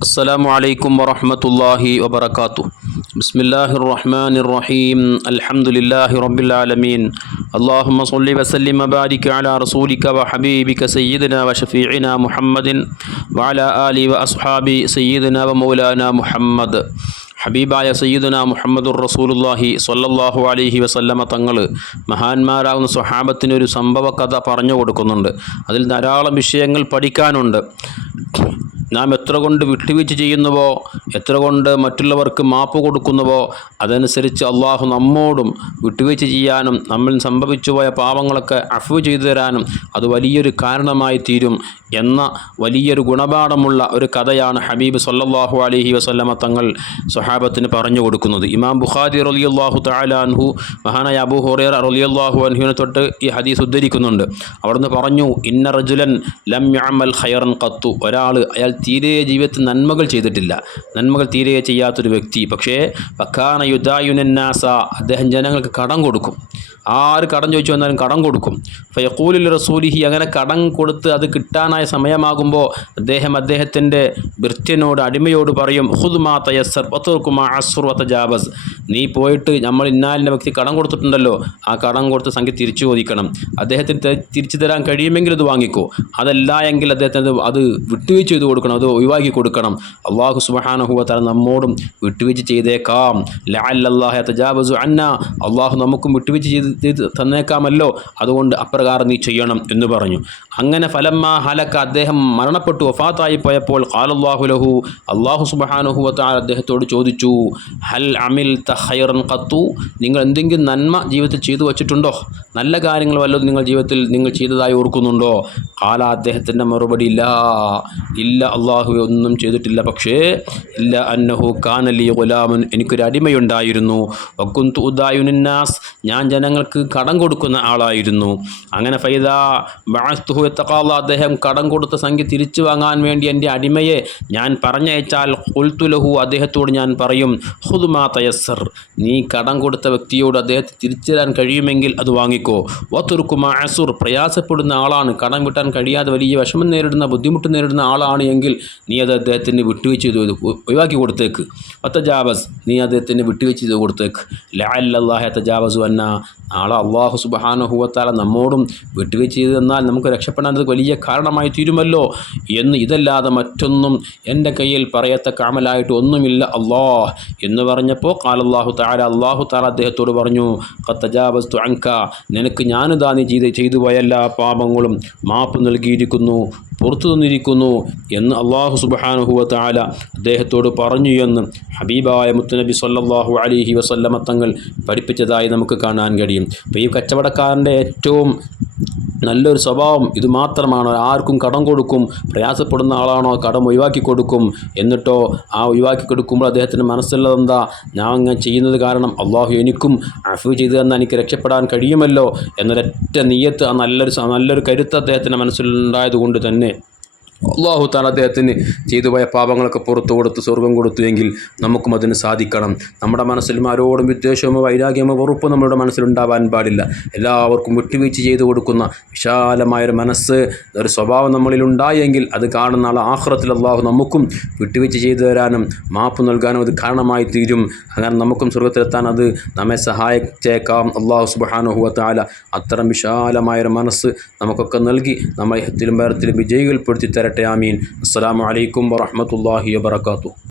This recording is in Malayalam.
السلام عليكم ورحمة الله وبركاته بسم الله الرحمن الرحيم الحمد لله رب العالمين اللهم صل وسلم وبارك على رسولك وحبيبك سيدنا وشفيعنا محمد وعلى آله وأصحابه سيدنا ومولانا محمد ഹബീബായ സയ്യിദുന മുഹമ്മദുർ റസൂലുല്ലാഹി സ്വല്ലല്ലാഹു അലൈഹി വസല്ലമ തങ്ങൾ മഹാന്മാരാകുന്ന സ്വഹാബത്തിനൊരു സംഭവ കഥ പറഞ്ഞു കൊടുക്കുന്നുണ്ട് അതിൽ ധാരാളം വിഷയങ്ങൾ പഠിക്കാനുണ്ട് നാം എത്ര കൊണ്ട് വിട്ടുവീഴ്ച ചെയ്യുന്നുവോ എത്ര കൊണ്ട് മറ്റുള്ളവർക്ക് മാപ്പ് കൊടുക്കുന്നുവോ അതനുസരിച്ച് അള്ളാഹു നമ്മോടും വിട്ടുവീഴ്ച ചെയ്യാനും നമ്മിൽ സംഭവിച്ചു പോയ പാവങ്ങളൊക്കെ അഫ്വ് ചെയ്തു തരാനും അത് വലിയൊരു കാരണമായി തീരും എന്ന വലിയൊരു ഗുണപാഠമുള്ള ഒരു കഥയാണ് ഹബീബ് സല്ലാഹു അലഹി വസല്ലമ തങ്ങൾ സ്വഹാബത്തിന് പറഞ്ഞു കൊടുക്കുന്നത്. ഇമാം ബുഖാരി റളിയല്ലാഹു തആല അൻഹു മഹാനായ അബു ഹുറൈറ റളിയല്ലാഹു അൻഹുവിനെ തൊട്ട് ഈ ഹദീസ് ഉദ്ധരിക്കുന്നുണ്ട്. അവിടുന്ന് പറഞ്ഞു ഇന്ന റജുലൻ ലം യഅമൽ ഖൈറൻ കത്തു ഒരാൾ അയാൾ തീരെ ജീവിതത്തിൽ നന്മകൾ ചെയ്തിട്ടില്ല. നന്മകൾ തീരെ ചെയ്യാത്തൊരു വ്യക്തി. പക്ഷേ പക്കാന യുദായുനന്നാസ അദ്ദേഹം ജനങ്ങൾക്ക് കടം കൊടുക്കും. ആര് കടം ചോദിച്ചു വന്നാലും കടം കൊടുക്കും. ഫയക്കൂലിൽ റസൂലിഹി അങ്ങനെ കടം കൊടുത്ത് അത് കിട്ടാനായ സമയമാകുമ്പോൾ അദ്ദേഹം അദ്ദേഹത്തിന്റെ ഭൃത്യനോട് അടിമയോട് പറയും ഹുദ്മാ തയസ്സർ പത്തുർക്കുമാ അസുർ വത്ത ജാബസ് നീ പോയിട്ട് നമ്മൾ ഇന്നാലിന്റെ വ്യക്തി കടം കൊടുത്തിട്ടുണ്ടല്ലോ ആ കടം കൊടുത്ത സംഖ്യ തിരിച്ചു ചോദിക്കണം. അദ്ദേഹത്തിന് തിരിച്ചു തരാൻ കഴിയുമെങ്കിൽ അത് വാങ്ങിക്കോ. അതല്ല എങ്കിൽ അദ്ദേഹത്തിന് അത് വിട്ടുവീഴ്ച ചെയ്ത് കൊടുക്കണം അത് ഒഴിവാക്കി കൊടുക്കണം. അള്ളാഹു സുബഹാനഹുവ തല നമ്മോടും വിട്ടുവീഴ്ച ചെയ്തേക്കാം. ലാ അല്ലാഹ തജാബസു അന്ന. അള്ളാഹു നമുക്കും വിട്ടുവീഴ്ച ചെയ്ത് തന്നേക്കാമല്ലോ. അതുകൊണ്ട് അപ്രകാരം നീ ചെയ്യണം എന്ന് പറഞ്ഞു. അങ്ങനെ ഫലമ്മ ഹലക്ക അദ്ദേഹം മരണപ്പെട്ടു വഫാത്തായി പോയപ്പോൾ ഖാലല്ലാഹു ലഹു അള്ളാഹു സുബാനുഹു വത്താൽ അദ്ദേഹത്തോട് ചോദിച്ചു ഹൽ അമിൽ തഹൈറൻ കത്തു നിങ്ങൾ എന്തെങ്കിലും നന്മ ജീവിതത്തിൽ ചെയ്തു വച്ചിട്ടുണ്ടോ? നല്ല കാര്യങ്ങൾ വല്ലതും നിങ്ങൾ ജീവിതത്തിൽ നിങ്ങൾ ചെയ്തതായി ഓർക്കുന്നുണ്ടോ? കാല അദ്ദേഹത്തിന്റെ മറുപടി ഇല്ല ഇല്ല അള്ളാഹു ഒന്നും ചെയ്തിട്ടില്ല. പക്ഷേ ഇല്ല അന്നഹു കാനലി ഗുലാമൻ എനിക്കൊരു അടിമയുണ്ടായിരുന്നു. ഒക്കും ഉദായുനാസ് ഞാൻ ജനങ്ങൾക്ക് കടം കൊടുക്കുന്ന ആളായിരുന്നു. അങ്ങനെ ഫൈദ ബാസ്തുഹു എത്തക്കാള അദ്ദേഹം കടം കൊടുത്ത സംഖ്യ തിരിച്ചു വാങ്ങാൻ വേണ്ടി എന്റെ അടിമയെ ഞാൻ പറഞ്ഞയച്ചാൽ ഉൽത്തുലഹു അദ്ദേഹത്തോട് ഞാൻ പറയും ഹുദുമാ തയസ്സർ. നീ കടം കൊടുത്ത വ്യക്തിയോട് അദ്ദേഹത്തെ തിരിച്ചു തരാൻ കഴിയുമെങ്കിൽ അത് വാങ്ങിക്കോ. വത്തുറുക്കുമാ അസുർ. പ്രയാസപ്പെടുന്ന ആളാണ്. കടം വിട്ടാൻ കഴിയാതെ വലിയ വിഷമം നേരിടുന്ന ബുദ്ധിമുട്ട് നേരിടുന്ന ആളാണ് എങ്കിൽ നീ അത് അദ്ദേഹത്തിന് വിട്ടുവീഴ്ച ചെയ്ത് ഒഴിവാക്കി കൊടുത്തേക്ക്. ഒത്തജാബസ് നീ അദ്ദേഹത്തിന് വിട്ടുവീഴ്ച ചെയ്ത് കൊടുത്തേക്ക്. ലാഹ തജാബസു അന്ന. നാളെ അള്ളാഹു സുബഹാനുഹുവത്താല നമ്മോടും വിട്ടുവീഴ്ച ചെയ്ത് തന്നാൽ നമുക്ക് രക്ഷപ്പെടാൻ വലിയ കാരണമായി തീരുമല്ലോ എന്ന് ഇതല്ലാതെ മറ്റൊന്നും എന്റെ കയ്യിൽ പറയത്തക്ക അമലായിട്ട് ഒന്നുമില്ല. അള്ളാഹ് എന്ന് പറഞ്ഞപ്പോൾ കാലല്ലാഹു താര അള്ളാഹു താര അദ്ദേഹത്തോട് പറഞ്ഞു കത്തജാബസ്തു അങ്ക നിനക്ക് ഞാനിതാ നീ ചെയ്ത് ചെയ്തു പോയ എല്ലാ പാപങ്ങളും മാപ്പ് നൽകിയിരിക്കുന്നു. പുറത്തു തന്നിരിക്കുന്നു എന്ന് അള്ളാഹു സുബഹാനുഹുവ താല അദ്ദേഹത്തോട് പറഞ്ഞു എന്ന് ഹബീബായ മുത്തുനബി സല്ലാഹു അലിഹി വസല്ലമ തങ്ങൾ പഠിപ്പിച്ചതായി നമുക്ക് കാണാൻ കഴിയും. അപ്പോൾ ഈ കച്ചവടക്കാരന്റെ ഏറ്റവും നല്ലൊരു സ്വഭാവം ഇത് മാത്രമാണ്. ആർക്കും കടം കൊടുക്കും പ്രയാസപ്പെടുന്ന ആളാണോ കടം ഒഴിവാക്കി കൊടുക്കും എന്നിട്ടോ ആ ഒഴിവാക്കി കൊടുക്കുമ്പോൾ അദ്ദേഹത്തിന്റെ മനസ്സിലുള്ളതെന്താ ഞാൻ അങ്ങനെ ചെയ്യുന്നത് കാരണം അള്ളാഹു എനിക്കും അഫു ചെയ്തു തന്നാൽ എനിക്ക് രക്ഷപ്പെടാൻ കഴിയുമല്ലോ എന്നൊരൊറ്റ നീയത്ത് ആ നല്ലൊരു നല്ലൊരു കരുത്ത് അദ്ദേഹത്തിന്റെ മനസ്സിലുണ്ടായതുകൊണ്ട് തന്നെ അള്ളാഹു താൻ അദ്ദേഹത്തിന് ചെയ്തു പോയ പാപങ്ങളൊക്കെ പുറത്തു കൊടുത്ത് സ്വർഗം കൊടുത്തു എങ്കിൽ നമുക്കും അതിന് സാധിക്കണം. നമ്മുടെ മനസ്സിലും ആരോടും വിദ്വേഷമോ വൈരാഗ്യമോ വെറുപ്പോ നമ്മുടെ മനസ്സിലുണ്ടാവാൻ പാടില്ല. എല്ലാവർക്കും വിട്ടുവീഴ്ച ചെയ്തു കൊടുക്കുന്ന വിശാലമായൊരു മനസ്സ് ഒരു സ്വഭാവം നമ്മളിൽ ഉണ്ടായെങ്കിൽ അത് കാണുന്ന ആൾ ആഹ്റത്തിൽ അള്ളാഹു നമുക്കും വിട്ടുവീഴ്ച ചെയ്തു തരാനും മാപ്പ് നൽകാനും അത് കാരണമായി തീരും. അങ്ങനെ നമുക്കും സ്വർഗത്തിലെത്താൻ അത് നമ്മെ സഹായിച്ചേക്കാം. അള്ളാഹു സുബാനുഹുവ താല അത്തരം വിശാലമായൊരു മനസ്സ് നമുക്കൊക്കെ നൽകി നമ്മളെ ഹത്തിലും പേരത്തിലും വിജയികൾപ്പെടുത്തി തരട്ടെ. ആമീൻ അസ്സലാമു അലൈക്കും വറഹ്മത്തുള്ളാഹി വബറകാതുഹു